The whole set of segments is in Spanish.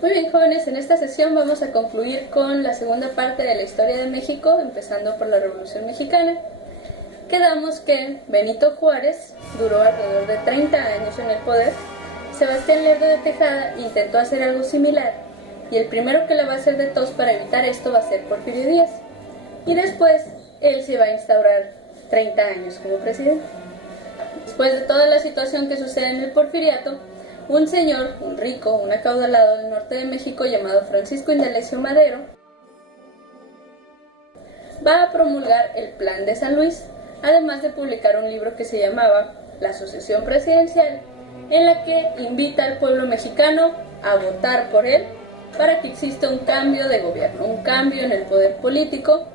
Muy bien, jóvenes, en esta sesión vamos a concluir con la segunda parte de la historia de México, empezando por la Revolución Mexicana. Quedamos que Benito Juárez duró alrededor de 30 años en el poder, Sebastián Lerdo de Tejada intentó hacer algo similar, y el primero que la va a hacer de todos para evitar esto va a ser Porfirio Díaz, y después él se va a instaurar 30 años como presidente. Después de toda la situación que sucede en el Porfiriato, un señor, un rico, un acaudalado del norte de México llamado Francisco Indalecio Madero, va a promulgar el Plan de San Luis, además de publicar un libro que se llamaba La Sucesión Presidencial, en la que invita al pueblo mexicano a votar por él para que exista un cambio de gobierno, un cambio en el poder político,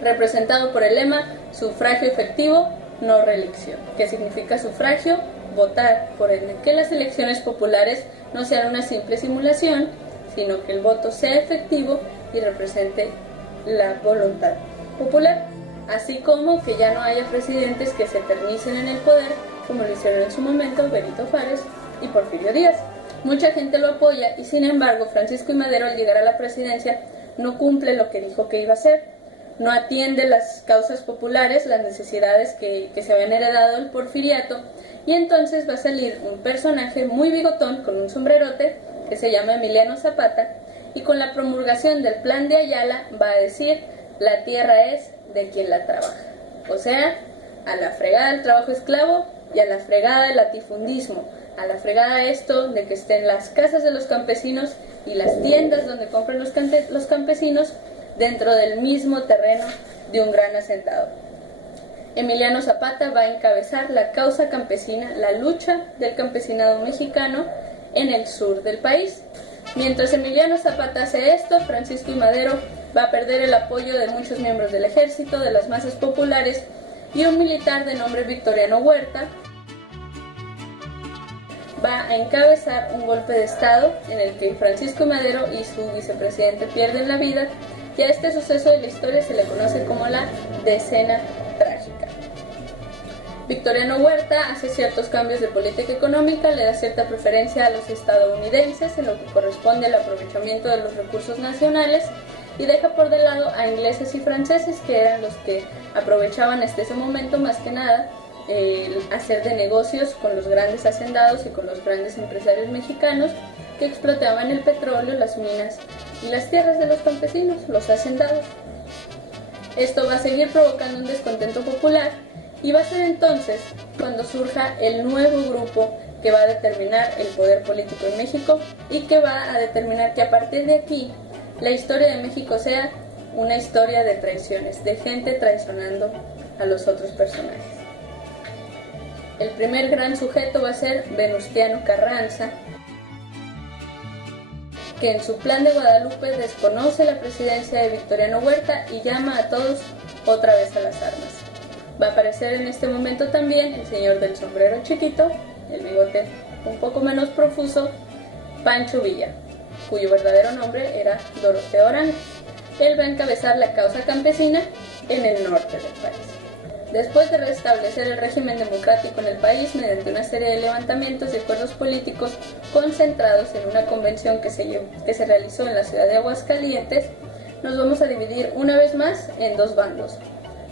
representado por el lema sufragio efectivo, no reelección. ¿Qué significa sufragio? Votar por que las elecciones populares no sean una simple simulación, sino que el voto sea efectivo y represente la voluntad popular, así como que ya no haya presidentes que se eternicen en el poder, como lo hicieron en su momento Benito Juárez y Porfirio Díaz. Mucha gente lo apoya y sin embargo Francisco I. Madero, al llegar a la presidencia, no cumple lo que dijo que iba a hacer. No atiende las causas populares, las necesidades que se habían heredado del porfiriato, y entonces va a salir un personaje muy bigotón con un sombrerote que se llama Emiliano Zapata, y con la promulgación del Plan de Ayala va a decir: la tierra es de quien la trabaja. O sea, a la fregada el trabajo esclavo y a la fregada el latifundismo, a la fregada esto de que estén las casas de los campesinos y las tiendas donde compran los campesinos dentro del mismo terreno de un gran hacendado. Emiliano Zapata va a encabezar la causa campesina, la lucha del campesinado mexicano en el sur del país. Mientras Emiliano Zapata hace esto, Francisco I. Madero va a perder el apoyo de muchos miembros del ejército, de las masas populares, y un militar de nombre Victoriano Huerta va a encabezar un golpe de estado en el que Francisco I. Madero y su vicepresidente pierden la vida, y a este suceso de la historia se le conoce como la Decena Trágica. Victoriano Huerta hace ciertos cambios de política económica, le da cierta preferencia a los estadounidenses en lo que corresponde al aprovechamiento de los recursos nacionales, y deja por de lado a ingleses y franceses, que eran los que aprovechaban hasta ese momento más que nada hacer de negocios con los grandes hacendados y con los grandes empresarios mexicanos que explotaban el petróleo, las minas y las tierras de los campesinos, los hacendados. Esto va a seguir provocando un descontento popular, y va a ser entonces cuando surja el nuevo grupo que va a determinar el poder político en México, y que va a determinar que a partir de aquí la historia de México sea una historia de traiciones, de gente traicionando a los otros personajes. El primer gran sujeto va a ser Venustiano Carranza, que en su Plan de Guadalupe desconoce la presidencia de Victoriano Huerta y llama a todos otra vez a las armas. Va a aparecer en este momento también el señor del sombrero chiquito, el bigote un poco menos profuso, Pancho Villa, cuyo verdadero nombre era Doroteo Arango. Él va a encabezar la causa campesina en el norte del país. Después de restablecer el régimen democrático en el país mediante una serie de levantamientos y acuerdos políticos concentrados en una convención que se realizó en la ciudad de Aguascalientes, nos vamos a dividir una vez más en dos bandos.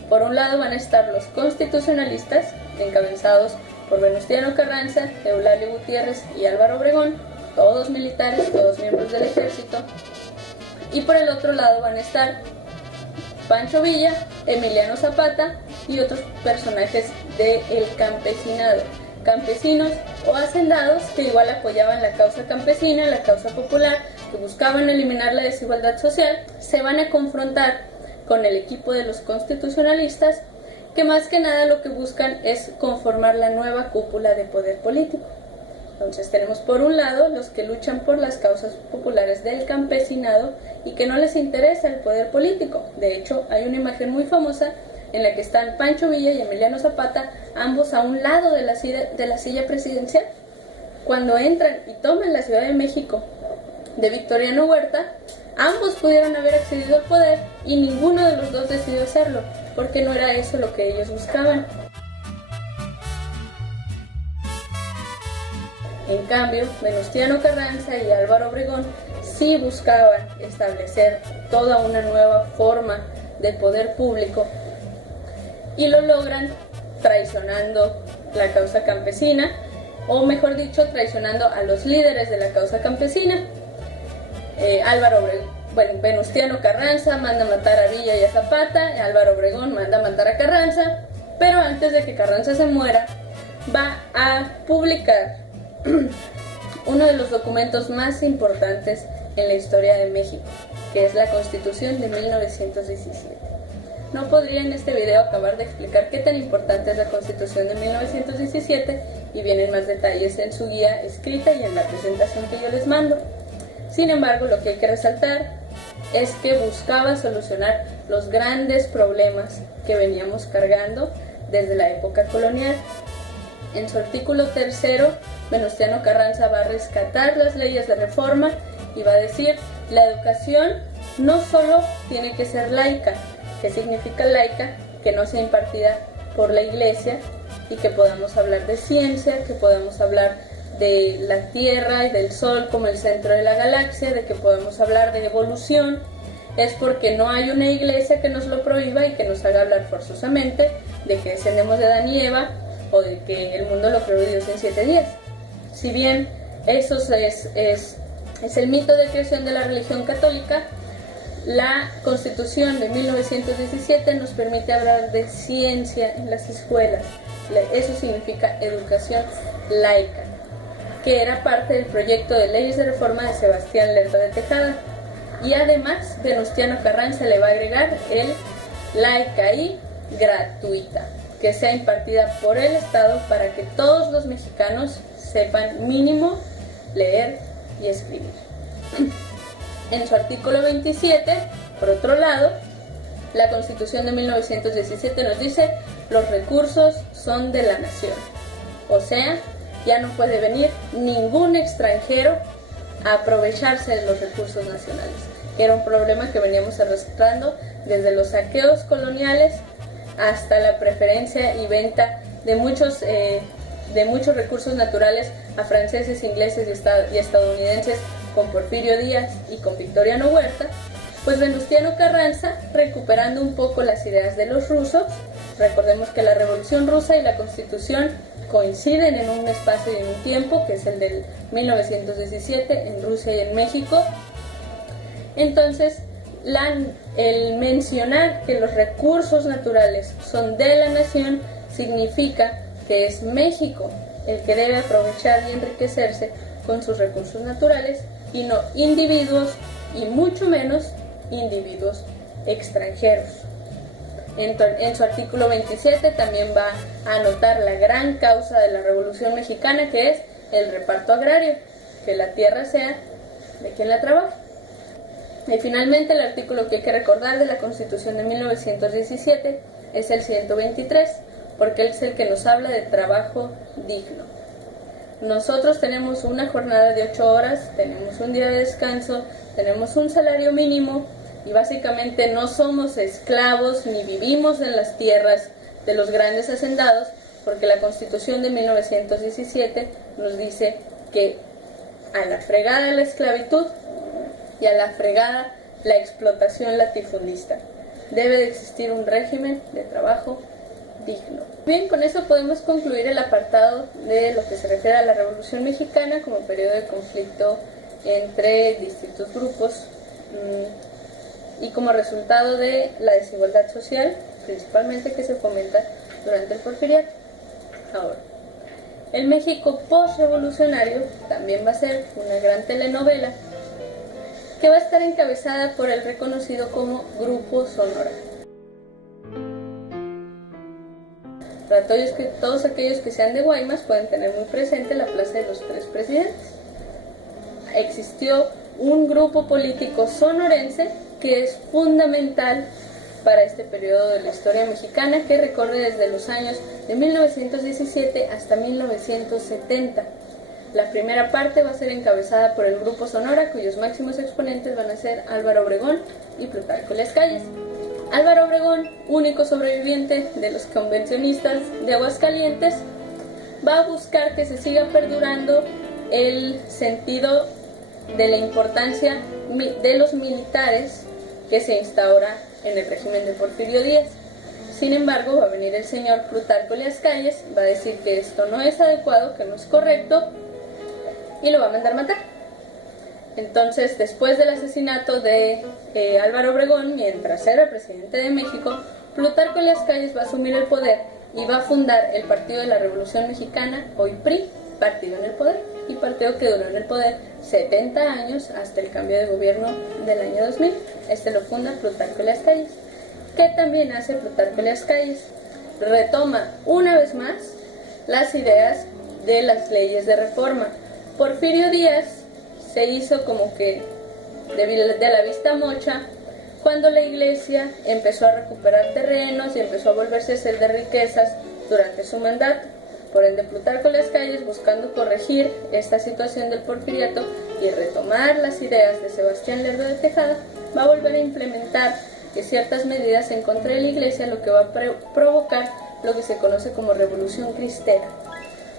Por un lado van a estar los constitucionalistas, encabezados por Venustiano Carranza, Eulalio Gutiérrez y Álvaro Obregón, todos militares, todos miembros del ejército, y por el otro lado van a estar Pancho Villa, Emiliano Zapata y otros personajes del campesinado, campesinos o hacendados que igual apoyaban la causa campesina, la causa popular, que buscaban eliminar la desigualdad social. Se van a confrontar con el equipo de los constitucionalistas, que más que nada lo que buscan es conformar la nueva cúpula de poder político. Entonces tenemos por un lado los que luchan por las causas populares del campesinado y que no les interesa el poder político. De hecho, hay una imagen muy famosa en la que están Pancho Villa y Emiliano Zapata, ambos a un lado de la silla presidencial. Cuando entran y toman la Ciudad de México de Victoriano Huerta, ambos pudieron haber accedido al poder y ninguno de los dos decidió hacerlo, porque no era eso lo que ellos buscaban. En cambio, Venustiano Carranza y Álvaro Obregón sí buscaban establecer toda una nueva forma de poder público y lo logran traicionando la causa campesina, o mejor dicho, traicionando a los líderes de la causa campesina. Venustiano Carranza manda matar a Villa y a Zapata, Álvaro Obregón manda matar a Carranza, pero antes de que Carranza se muera, va a publicar uno de los documentos más importantes en la historia de México, que es la Constitución de 1917. No podría en este video acabar de explicar qué tan importante es la Constitución de 1917 y vienen más detalles en su guía escrita y en la presentación que yo les mando. Sin embargo, lo que hay que resaltar es que buscaba solucionar los grandes problemas que veníamos cargando desde la época colonial. En su artículo 3, Venustiano Carranza va a rescatar las leyes de reforma y va a decir: la educación no solo tiene que ser laica. ¿Qué significa laica? Que no sea impartida por la Iglesia y que podamos hablar de ciencia, que podamos hablar de la Tierra y del Sol como el centro de la galaxia, de que podamos hablar de evolución. Es porque no hay una iglesia que nos lo prohíba y que nos haga hablar forzosamente de que descendemos de Adán y Eva o de que el mundo lo creó Dios en 7 días. Si bien eso es el mito de creación de la religión católica, la Constitución de 1917 nos permite hablar de ciencia en las escuelas. Eso significa educación laica, que era parte del proyecto de leyes de reforma de Sebastián Lerdo de Tejada. Y además, Venustiano Carranza le va a agregar el laica y gratuita, que sea impartida por el Estado para que todos los mexicanos sepan mínimo leer y escribir. En su artículo 27, por otro lado, la Constitución de 1917 nos dice: los recursos son de la nación. O sea, ya no puede venir ningún extranjero a aprovecharse de los recursos nacionales, que era un problema que veníamos arrastrando desde los saqueos coloniales hasta la preferencia y venta de muchos recursos naturales a franceses, ingleses y estadounidenses con Porfirio Díaz y con Victoriano Huerta. Pues Venustiano Carranza, recuperando un poco las ideas de los rusos, recordemos que la Revolución Rusa y la Constitución coinciden en un espacio y en un tiempo, que es el del 1917 en Rusia y en México. Entonces, el mencionar que los recursos naturales son de la nación significa que es México el que debe aprovechar y enriquecerse con sus recursos naturales y no individuos, y mucho menos individuos extranjeros. En su artículo 27 también va a anotar la gran causa de la Revolución Mexicana, que es el reparto agrario, que la tierra sea de quien la trabaja. Y finalmente, el artículo que hay que recordar de la Constitución de 1917 es el 123, porque es el que nos habla de trabajo digno. Nosotros tenemos una jornada de 8 horas, tenemos un día de descanso, tenemos un salario mínimo y básicamente no somos esclavos ni vivimos en las tierras de los grandes hacendados, porque la Constitución de 1917 nos dice que a la fregada la esclavitud y a la fregada la explotación latifundista. Debe de existir un régimen de trabajo digno. Bien, con eso podemos concluir el apartado de lo que se refiere a la Revolución Mexicana como periodo de conflicto entre distintos grupos y como resultado de la desigualdad social, principalmente que se fomenta durante el Porfiriato. Ahora, el México post-revolucionario también va a ser una gran telenovela que va a estar encabezada por el reconocido como Grupo Sonora. Para todos aquellos que sean de Guaymas pueden tener muy presente la Plaza de los Tres Presidentes. Existió un grupo político sonorense que es fundamental para este periodo de la historia mexicana, que recorre desde los años de 1917 hasta 1970. La primera parte va a ser encabezada por el Grupo Sonora, cuyos máximos exponentes van a ser Álvaro Obregón y Plutarco Elías Calles. Álvaro Obregón, único sobreviviente de los convencionistas de Aguascalientes, va a buscar que se siga perdurando el sentido de la importancia de los militares que se instaura en el régimen de Porfirio Díaz. Sin embargo, va a venir el señor Plutarco Elías Calles, va a decir que esto no es adecuado, que no es correcto, y lo va a mandar matar. Entonces, después del asesinato de Álvaro Obregón, mientras era presidente de México, Plutarco Elías Calles va a asumir el poder y va a fundar el Partido de la Revolución Mexicana, hoy PRI, Partido en el Poder, y partido que duró en el poder 70 años hasta el cambio de gobierno del año 2000. Este lo funda Plutarco Elías Calles. ¿Qué también hace Plutarco Elías Calles? Retoma una vez más las ideas de las leyes de reforma. Porfirio Díaz se hizo como que de la vista mocha cuando la iglesia empezó a recuperar terrenos y empezó a volverse a hacer de riquezas durante su mandato. Por ende, Plutarco Elías Calles, buscando corregir esta situación del porfiriato y retomar las ideas de Sebastián Lerdo de Tejada, va a volver a implementar ciertas medidas en contra de la iglesia, lo que va a provocar lo que se conoce como Revolución Cristera.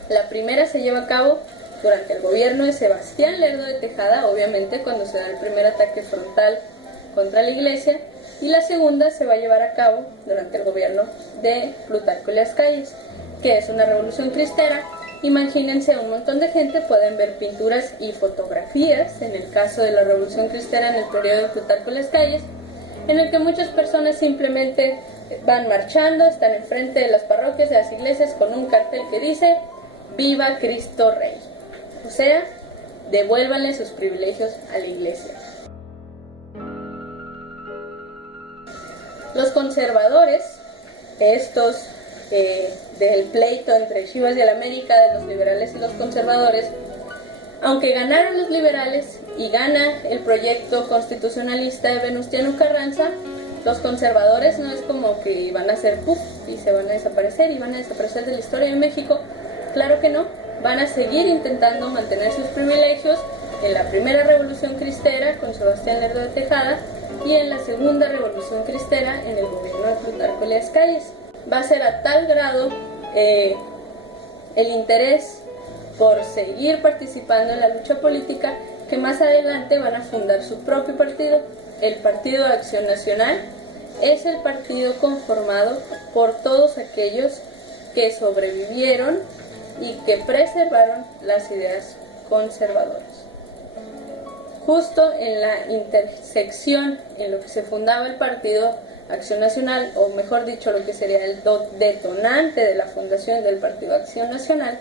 La primera se lleva a cabo durante el gobierno de Sebastián Lerdo de Tejada, obviamente cuando se da el primer ataque frontal contra la iglesia, y la segunda se va a llevar a cabo durante el gobierno de Plutarco Elías Calles, que es una revolución cristera. Imagínense, un montón de gente, pueden ver pinturas y fotografías en el caso de la revolución cristera en el periodo de Plutarco Elías Calles, en el que muchas personas simplemente van marchando, están enfrente de las parroquias, de las iglesias, con un cartel que dice ¡Viva Cristo Rey! O sea, devuélvanle sus privilegios a la iglesia. Los conservadores, estos del pleito entre Chivas y el América, de los liberales y los conservadores, aunque ganaron los liberales y gana el proyecto constitucionalista de Venustiano Carranza, los conservadores no es como que van a hacer puff y se van a desaparecer y van a desaparecer de la historia de México. Claro que no, van a seguir intentando mantener sus privilegios en la primera revolución cristera con Sebastián Lerdo de Tejada y en la segunda revolución cristera en el gobierno de Plutarco Elías Calles. Va a ser a tal grado el interés por seguir participando en la lucha política que más adelante van a fundar su propio partido, el Partido de Acción Nacional. Es el partido conformado por todos aquellos que sobrevivieron y que preservaron las ideas conservadoras. Justo en la intersección en lo que se fundaba el Partido Acción Nacional, o mejor dicho, lo que sería el detonante de la fundación del Partido Acción Nacional,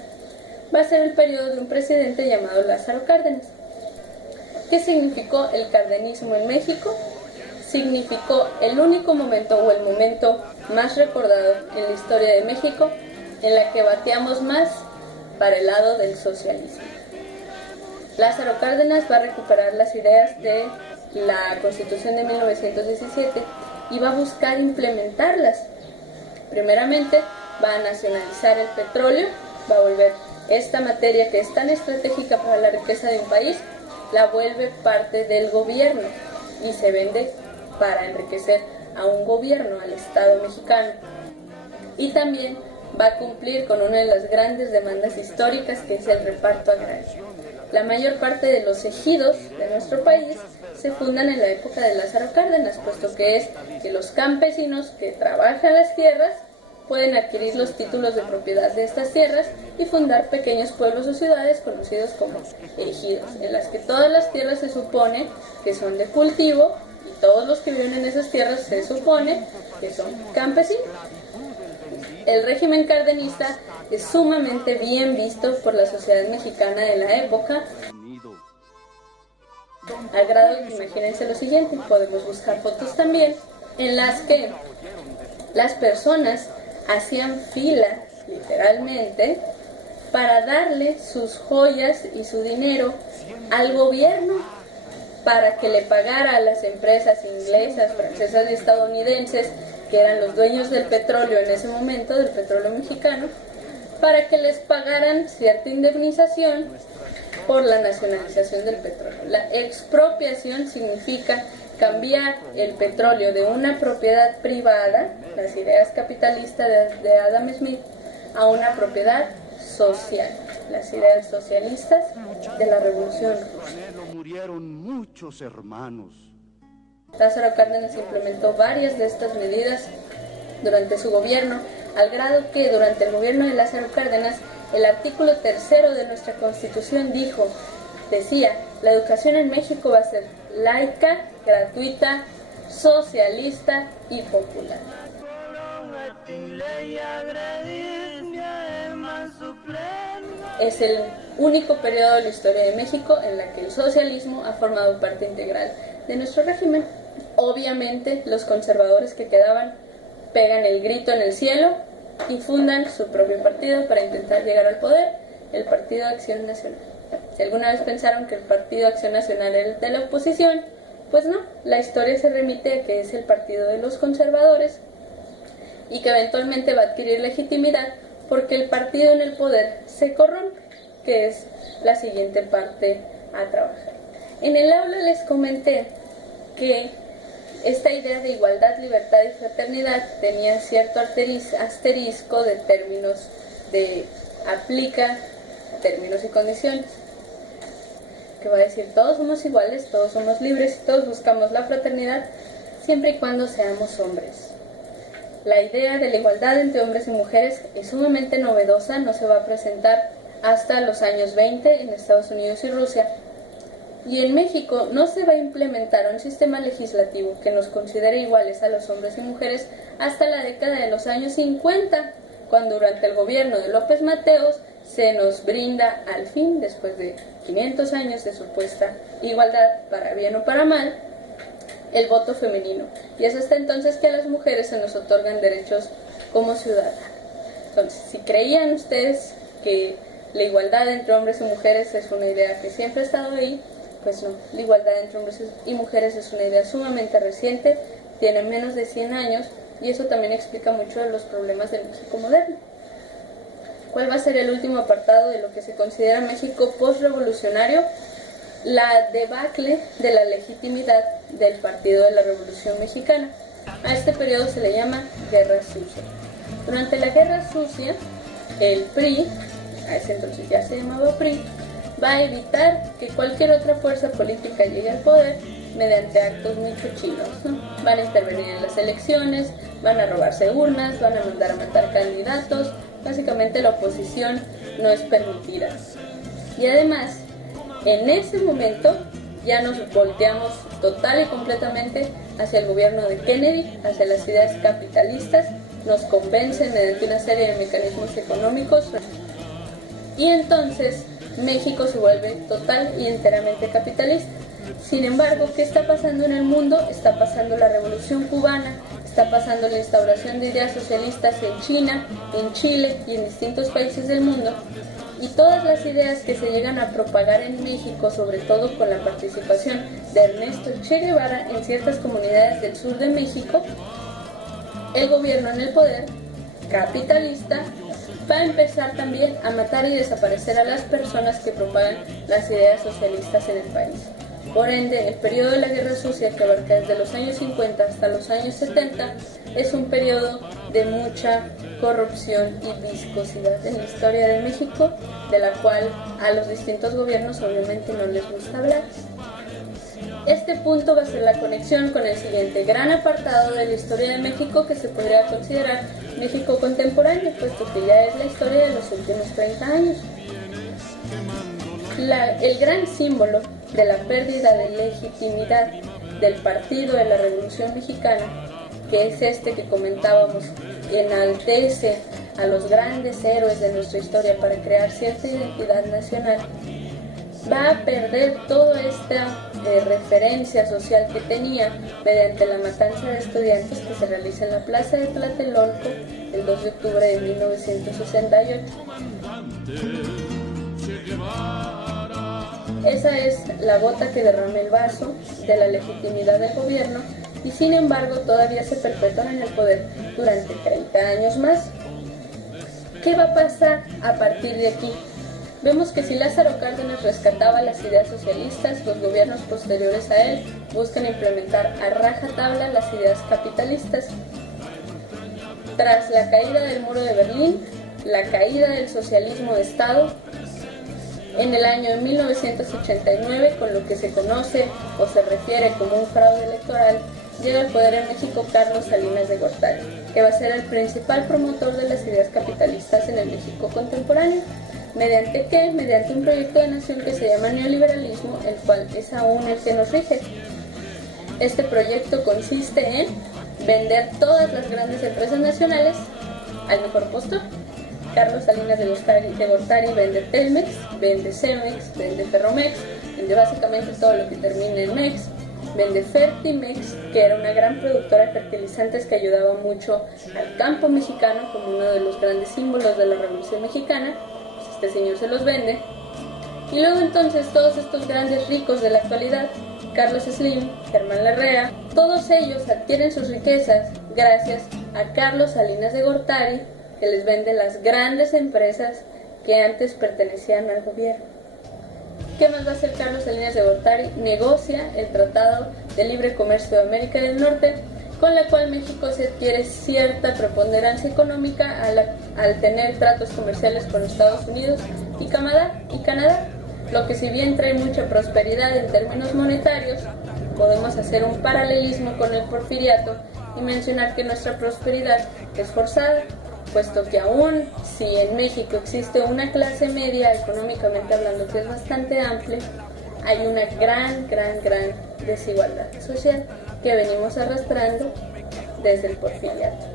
va a ser el periodo de un presidente llamado Lázaro Cárdenas. ¿Qué significó el cardenismo en México? Significó el único momento o el momento más recordado en la historia de México en la que bateamos más para el lado del socialismo. Lázaro Cárdenas va a recuperar las ideas de la Constitución de 1917 y va a buscar implementarlas. Primeramente, va a nacionalizar el petróleo, va a volver esta materia que es tan estratégica para la riqueza de un país, la vuelve parte del gobierno y se vende para enriquecer a un gobierno, al Estado mexicano. Y también va a cumplir con una de las grandes demandas históricas, que es el reparto agrario. La mayor parte de los ejidos de nuestro país se fundan en la época de Lázaro Cárdenas, puesto que es que los campesinos que trabajan las tierras pueden adquirir los títulos de propiedad de estas tierras y fundar pequeños pueblos o ciudades conocidos como ejidos, en las que todas las tierras se supone que son de cultivo y todos los que viven en esas tierras se supone que son campesinos. El régimen cardenista es sumamente bien visto por la sociedad mexicana de la época, al grado de que imagínense lo siguiente, podemos buscar fotos también en las que las personas hacían fila, literalmente, para darle sus joyas y su dinero al gobierno para que le pagara a las empresas inglesas, francesas y estadounidenses, que eran los dueños del petróleo en ese momento, del petróleo mexicano, para que les pagaran cierta indemnización por la nacionalización del petróleo. La expropiación significa cambiar el petróleo de una propiedad privada, las ideas capitalistas de Adam Smith, a una propiedad social, las ideas socialistas de la Revolución Rusa. Murieron muchos hermanos. Lázaro Cárdenas implementó varias de estas medidas durante su gobierno, al grado que durante el gobierno de Lázaro Cárdenas, el artículo 3 de nuestra Constitución decía, la educación en México va a ser laica, gratuita, socialista y popular. Es el único periodo de la historia de México en la que el socialismo ha formado parte integral de nuestro régimen. Obviamente, los conservadores que quedaban pegan el grito en el cielo y fundan su propio partido para intentar llegar al poder, el Partido Acción Nacional. Si alguna vez pensaron que el Partido Acción Nacional era de la oposición, pues no, la historia se remite a que es el partido de los conservadores y que eventualmente va a adquirir legitimidad porque el partido en el poder se corrompe, que es la siguiente parte a trabajar. En el aula les comenté que esta idea de igualdad, libertad y fraternidad tenía cierto asterisco de términos de aplica términos y condiciones, que va a decir todos somos iguales, todos somos libres y todos buscamos la fraternidad siempre y cuando seamos hombres. La idea de la igualdad entre hombres y mujeres es sumamente novedosa, no se va a presentar hasta los años 20 en Estados Unidos y Rusia, y en México no se va a implementar un sistema legislativo que nos considere iguales a los hombres y mujeres hasta la década de los años 50, cuando durante el gobierno de López Mateos se nos brinda al fin, después de 500 años de supuesta igualdad, para bien o para mal, el voto femenino. Y es hasta entonces que a las mujeres se nos otorgan derechos como ciudadanas. Entonces, si creían ustedes que la igualdad entre hombres y mujeres es una idea que siempre ha estado ahí, pues no, la igualdad entre hombres y mujeres es una idea sumamente reciente, tiene menos de 100 años, y eso también explica mucho de los problemas del México moderno. ¿Cuál va a ser el último apartado de lo que se considera México postrevolucionario? La debacle de la legitimidad del Partido de la Revolución Mexicana. A este periodo se le llama Guerra Sucia. Durante la Guerra Sucia, el PRI, a ese entonces ya se llamaba PRI, va a evitar que cualquier otra fuerza política llegue al poder mediante actos muy cochinos, ¿no? Van a intervenir en las elecciones, van a robarse urnas, van a mandar a matar candidatos, básicamente la oposición no es permitida. Y además, en ese momento ya nos volteamos total y completamente hacia el gobierno de Kennedy, hacia las ideas capitalistas, nos convencen mediante una serie de mecanismos económicos y entonces México se vuelve total y enteramente capitalista. Sin embargo, ¿qué está pasando en el mundo? Está pasando la Revolución Cubana, está pasando la instauración de ideas socialistas en China, en Chile y en distintos países del mundo. Y todas las ideas que se llegan a propagar en México, sobre todo con la participación de Ernesto Che Guevara en ciertas comunidades del sur de México, el gobierno en el poder, capitalista, va a empezar también a matar y desaparecer a las personas que propagan las ideas socialistas en el país. Por ende, el periodo de la Guerra Sucia, que abarca desde los años 50 hasta los años 70, es un periodo de mucha corrupción y viscosidad en la historia de México, de la cual a los distintos gobiernos obviamente no les gusta hablar. Este punto va a ser la conexión con el siguiente gran apartado de la historia de México, que se podría considerar México contemporáneo, puesto que ya es la historia de los últimos 30 años. El gran símbolo de la pérdida de legitimidad del Partido de la Revolución Mexicana, que es este que comentábamos, enaltece a los grandes héroes de nuestra historia para crear cierta identidad nacional, va a perder toda esta referencia social que tenía mediante la matanza de estudiantes que se realiza en la plaza de Tlatelolco el 2 de octubre de 1968. Esa es la gota que derrama el vaso de la legitimidad del gobierno y sin embargo todavía se perpetúan en el poder durante 30 años más. ¿Qué va a pasar a partir de aquí? Vemos que si Lázaro Cárdenas rescataba las ideas socialistas, los gobiernos posteriores a él buscan implementar a rajatabla las ideas capitalistas. Tras la caída del muro de Berlín, la caída del socialismo de Estado. En el año 1989, con lo que se conoce o se refiere como un fraude electoral, llega al poder en México Carlos Salinas de Gortari, que va a ser el principal promotor de las ideas capitalistas en el México contemporáneo. ¿Mediante qué? Mediante un proyecto de nación que se llama neoliberalismo, el cual es aún el que nos rige. Este proyecto consiste en vender todas las grandes empresas nacionales al mejor postor. Carlos Salinas de Gortari vende Telmex, vende Cemex, vende Ferromex, vende básicamente todo lo que termina en Mex, vende Fertimex, que era una gran productora de fertilizantes que ayudaba mucho al campo mexicano como uno de los grandes símbolos de la Revolución Mexicana. Pues este señor se los vende. Y luego entonces todos estos grandes ricos de la actualidad, Carlos Slim, Germán Larrea, todos ellos adquieren sus riquezas gracias a Carlos Salinas de Gortari, que les vende las grandes empresas que antes pertenecían al gobierno. ¿Qué más va a hacer Carlos Salinas de Gortari? Negocia el Tratado de Libre Comercio de América del Norte, con la cual México se adquiere cierta preponderancia económica al tener tratos comerciales con Estados Unidos y Canadá, lo que si bien trae mucha prosperidad en términos monetarios, podemos hacer un paralelismo con el porfiriato y mencionar que nuestra prosperidad es forzada, puesto que aún si en México existe una clase media económicamente hablando que es bastante amplia, hay una gran desigualdad social que venimos arrastrando desde el porfiriato.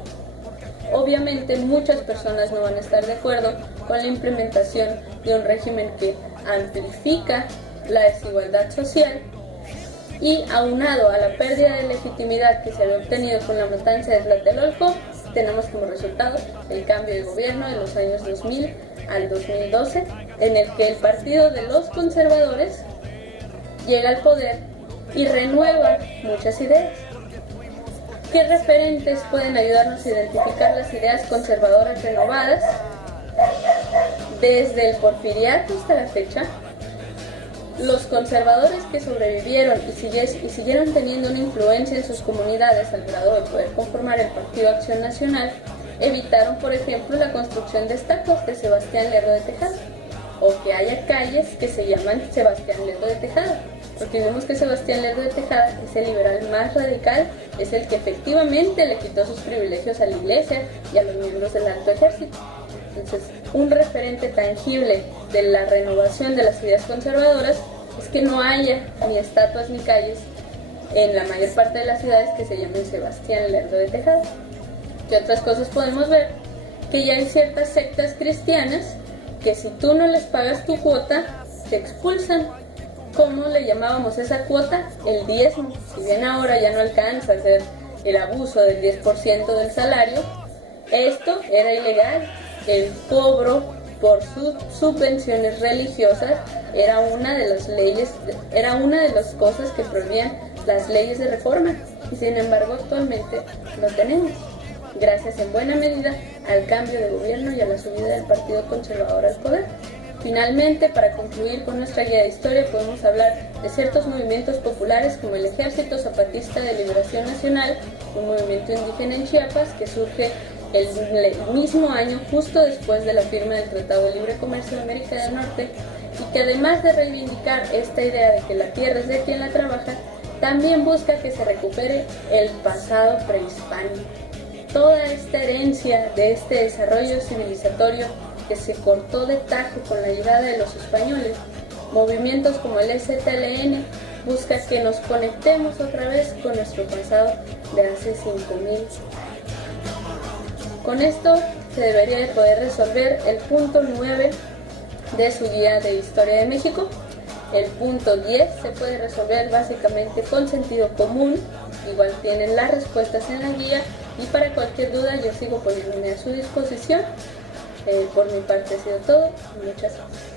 Obviamente muchas personas no van a estar de acuerdo con la implementación de un régimen que amplifica la desigualdad social y aunado a la pérdida de legitimidad que se había obtenido con la matanza de Tlatelolco, tenemos como resultado el cambio de gobierno de los años 2000 al 2012, en el que el partido de los conservadores llega al poder y renueva muchas ideas. ¿Qué referentes pueden ayudarnos a identificar las ideas conservadoras renovadas? Desde el porfiriato hasta la fecha, los conservadores que sobrevivieron y siguieron teniendo una influencia en sus comunidades al grado de poder conformar el Partido Acción Nacional, evitaron, por ejemplo, la construcción de estatuas de Sebastián Lerdo de Tejada, o que haya calles que se llaman Sebastián Lerdo de Tejada, porque vemos que Sebastián Lerdo de Tejada es el liberal más radical, es el que efectivamente le quitó sus privilegios a la iglesia y a los miembros del alto ejército. Entonces, un referente tangible de la renovación de las ideas conservadoras es que no haya ni estatuas ni calles en la mayor parte de las ciudades que se llamen Sebastián Lerdo de Tejada. ¿Qué otras cosas podemos ver? Que ya hay ciertas sectas cristianas que si tú no les pagas tu cuota, te expulsan. ¿Cómo le llamábamos esa cuota? El diezmo. Si bien ahora ya no alcanza a ser el abuso del 10% del salario, esto era ilegal. El cobro por sus subvenciones religiosas era una de las leyes, era una de las cosas que prohibían las leyes de reforma, y sin embargo actualmente lo tenemos, gracias en buena medida al cambio de gobierno y a la subida del Partido Conservador al poder. Finalmente, para concluir con nuestra guía de historia, podemos hablar de ciertos movimientos populares como el Ejército Zapatista de Liberación Nacional, un movimiento indígena en Chiapas que surge el mismo año justo después de la firma del Tratado de Libre Comercio de América del Norte, y que además de reivindicar esta idea de que la tierra es de quien la trabaja, también busca que se recupere el pasado prehispánico. Toda esta herencia de este desarrollo civilizatorio que se cortó de tajo con la llegada de los españoles, movimientos como el EZLN busca que nos conectemos otra vez con nuestro pasado de hace 5000. Con esto se debería de poder resolver el punto 9 de su guía de Historia de México. El punto 10 se puede resolver básicamente con sentido común, igual tienen las respuestas en la guía, y para cualquier duda yo sigo poniéndome a su disposición. Por mi parte ha sido todo, muchas gracias.